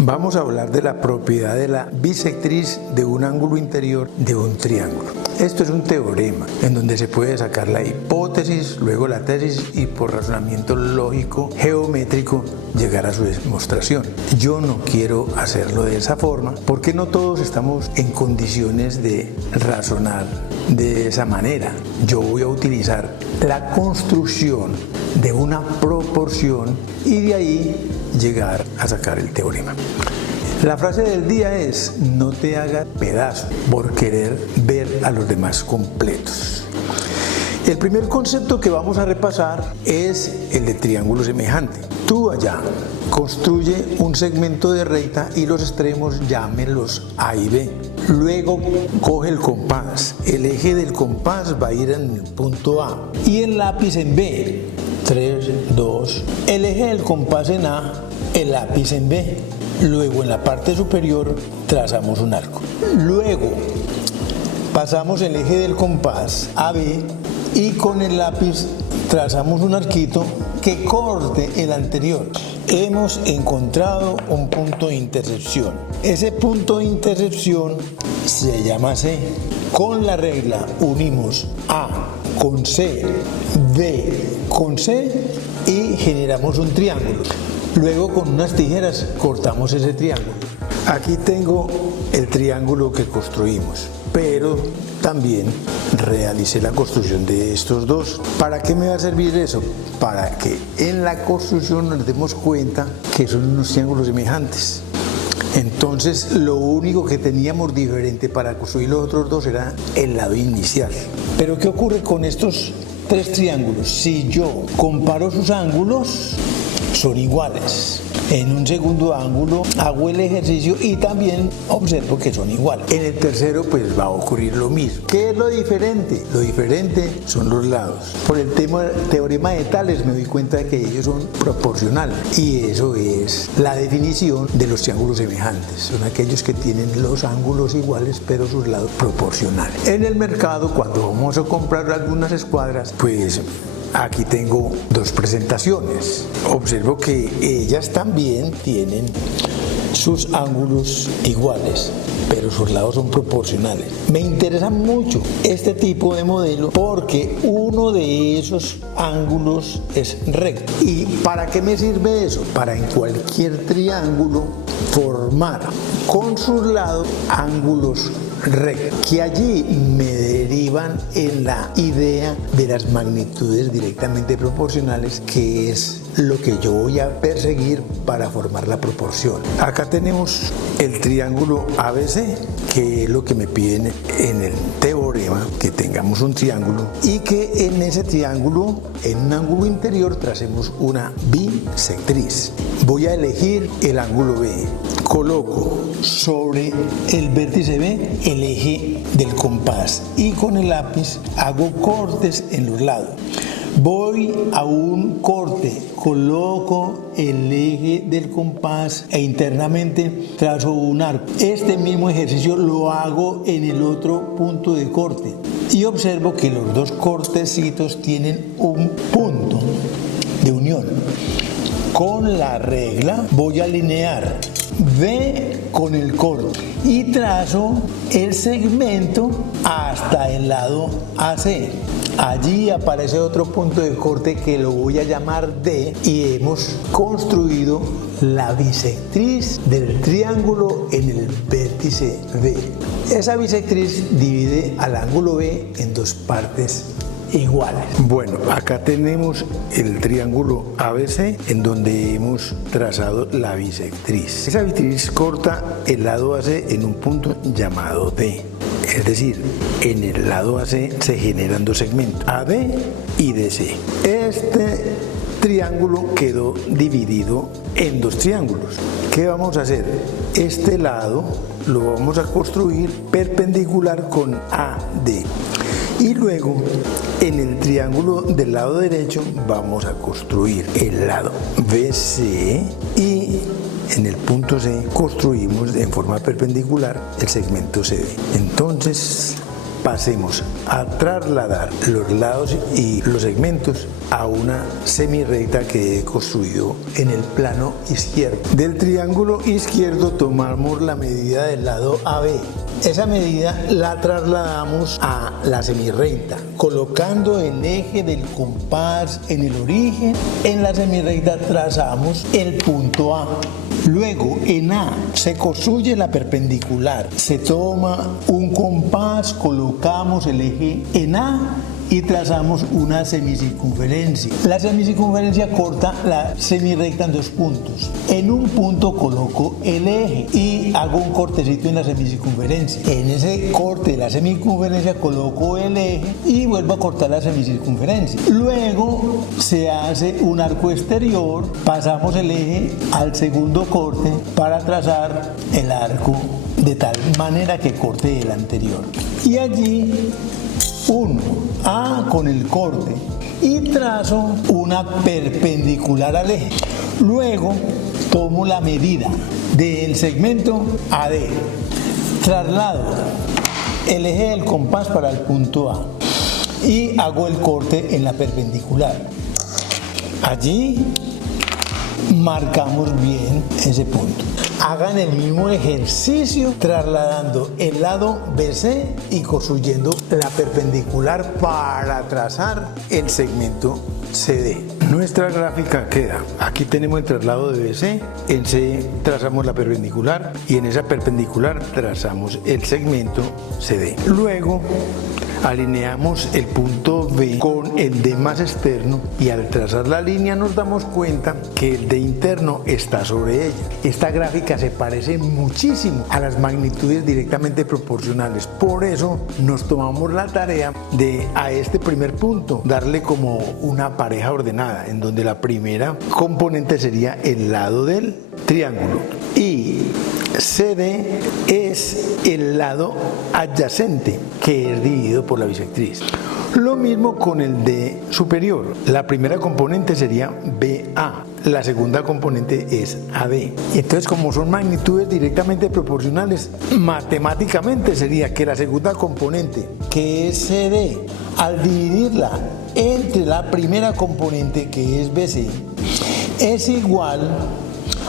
Vamos a hablar de la propiedad de la bisectriz de un ángulo interior de un triángulo. Esto es un teorema en donde se puede sacar la hipótesis, luego la tesis y por razonamiento lógico, geométrico, llegar a su demostración. Yo no quiero hacerlo de esa forma porque no todos estamos en condiciones de razonar de esa manera. Yo voy a utilizar la construcción de una proporción y de ahí llegar a sacar el teorema. La frase del día es: no te hagas pedazo por querer ver a los demás completos. El primer concepto que vamos a repasar es el de triángulo semejante. Tú allá construye un segmento de recta y los extremos llámelos A y B. Luego coge el compás. El eje del compás va a ir en el punto A y el lápiz en B. 3, 2. El eje del compás en A, el lápiz en B. Luego en la parte superior trazamos un arco. Luego pasamos el eje del compás a B y con el lápiz trazamos un arquito que corte el anterior. Hemos encontrado un punto de intersección. Ese punto de intersección se llama C. Con la regla unimos A con C, B con C y generamos un triángulo. Luego con unas tijeras cortamos ese triángulo. Aquí tengo el triángulo que construimos, pero también realicé la construcción de estos dos. ¿Para qué me va a servir eso? Para que en la construcción nos demos cuenta que son unos triángulos semejantes. Entonces lo único que teníamos diferente para construir los otros dos era el lado inicial. Pero ¿qué ocurre con estos tres triángulos? Si yo comparo sus ángulos, son iguales. En un segundo ángulo hago el ejercicio y también observo que son iguales. En el tercero pues va a ocurrir lo mismo. ¿Qué es lo diferente? Lo diferente son los lados. Por el teorema de Tales me doy cuenta de que ellos son proporcionales y eso es la definición de los triángulos semejantes. Son aquellos que tienen los ángulos iguales pero sus lados proporcionales. En el mercado, cuando vamos a comprar algunas escuadras, pues aquí tengo dos presentaciones. Observo que ellas también tienen sus ángulos iguales, pero sus lados son proporcionales. Me interesa mucho este tipo de modelo porque uno de esos ángulos es recto. ¿Y para qué me sirve eso? Para en cualquier triángulo formar con sus lados ángulos rectos, que allí me derivan en la idea de las magnitudes directamente proporcionales, que es lo que yo voy a perseguir para formar la proporción. Acá tenemos el triángulo ABC, que es lo que me piden en el teorema, que tengamos un triángulo y que en ese triángulo, en un ángulo interior, tracemos una bisectriz. Voy a elegir el ángulo B. Coloco sobre el vértice B el eje del compás y con el lápiz hago cortes en los lados. Voy a un corte, coloco el eje del compás e internamente trazo un arco. Este mismo ejercicio lo hago en el otro punto de corte y observo que los dos cortecitos tienen un punto de unión. Con la regla voy a alinear B con el corte y trazo el segmento hasta el lado AC. Allí aparece otro punto de corte que lo voy a llamar D y hemos construido la bisectriz del triángulo en el vértice B. Esa bisectriz divide al ángulo B en dos partes iguales. Bueno, acá tenemos el triángulo ABC en donde hemos trazado la bisectriz. Esa bisectriz corta el lado AC en un punto llamado D. Es decir, en el lado AC se generan dos segmentos, AB y DC. Este triángulo quedó dividido en dos triángulos. ¿Qué vamos a hacer? Este lado lo vamos a construir perpendicular con AD. Y luego, en el triángulo del lado derecho, vamos a construir el lado BC y en el punto C construimos en forma perpendicular el segmento CD. Entonces, pasemos a trasladar los lados y los segmentos a una semirrecta que he construido en el plano izquierdo. Del triángulo izquierdo tomamos la medida del lado AB. Esa medida la trasladamos a la semirrecta, colocando el eje del compás en el origen. En la semirrecta trazamos el punto A. Luego en A se construye la perpendicular. Se toma un compás, colocamos el eje en A y trazamos una semicircunferencia. La semicircunferencia corta la semirrecta en dos puntos. En un punto coloco el eje y hago un cortecito en la semicircunferencia. En ese corte de la semicircunferencia coloco el eje y vuelvo a cortar la semicircunferencia. Luego se hace un arco exterior, pasamos el eje al segundo corte para trazar el arco de tal manera que corte el anterior. Y allí uno A con el corte y trazo una perpendicular al eje. Luego tomo la medida del segmento AD, traslado el eje del compás para el punto A y hago el corte en la perpendicular. Allí marcamos bien ese punto. Hagan el mismo ejercicio trasladando el lado BC y construyendo la perpendicular para trazar el segmento CD. Nuestra gráfica queda, aquí tenemos el traslado de BC, en C trazamos la perpendicular y en esa perpendicular trazamos el segmento CD. Luego alineamos el punto B con el D más externo y al trazar la línea nos damos cuenta que el D interno está sobre ella. Esta gráfica se parece muchísimo a las magnitudes directamente proporcionales, por eso nos tomamos la tarea de a este primer punto darle como una pareja ordenada en donde la primera componente sería el lado del triángulo y CD es el lado adyacente que es dividido por la bisectriz. Lo mismo con el D superior. La primera componente sería BA, la segunda componente es AD. Entonces, como son magnitudes directamente proporcionales, matemáticamente sería que la segunda componente, que es CD, al dividirla entre la primera componente, que es BC, es igual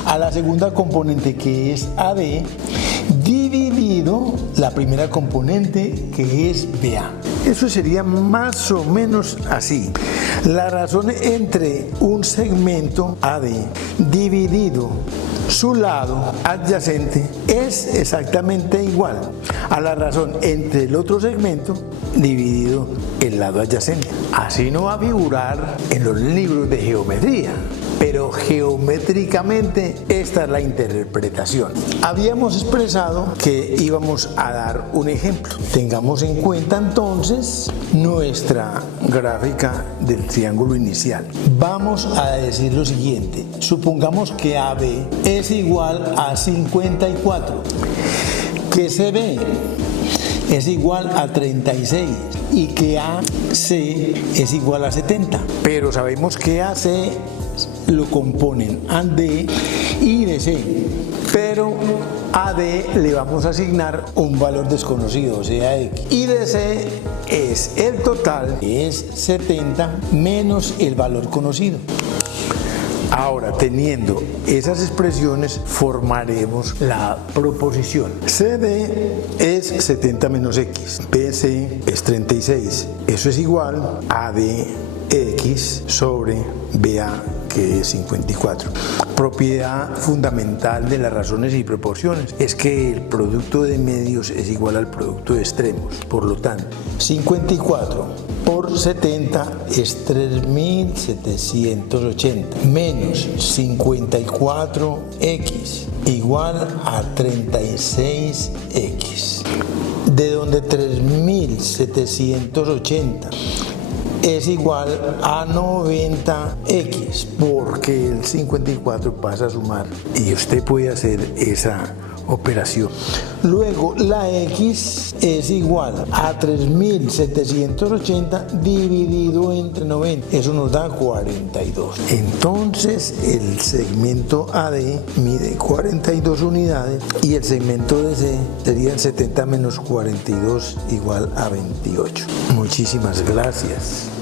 a la segunda componente, que es AD, dividido la primera componente, que es BA. Eso sería más o menos así. La razón entre un segmento AD dividido su lado adyacente es exactamente igual a la razón entre el otro segmento dividido el lado adyacente. Así no va a figurar en los libros de geometría, pero geométricamente esta es la interpretación. Habíamos expresado que íbamos a dar un ejemplo. Tengamos en cuenta entonces nuestra gráfica del triángulo inicial. Vamos a decir lo siguiente. Supongamos que AB es igual a 54, que CB es igual a 36 y que AC es igual a 70. Pero sabemos que AC lo componen AD y DC, pero a D le vamos a asignar un valor desconocido, o sea X, y DC es el total, que es 70 menos el valor conocido. Ahora, teniendo esas expresiones, formaremos la proposición. CD es 70 menos X, BC es 36, eso es igual a DX sobre BA, que es 54. Propiedad fundamental de las razones y proporciones es que el producto de medios es igual al producto de extremos. Por lo tanto, 54 por 70 es 3780 menos 54x igual a 36x, de donde 3780 es igual a 90x, porque el 54 pasa a sumar y usted puede hacer esa operación. Luego la X es igual a 3780 dividido entre 90. Eso nos da 42. Entonces el segmento AD mide 42 unidades y el segmento DC serían 70 menos 42 igual a 28. Muchísimas gracias.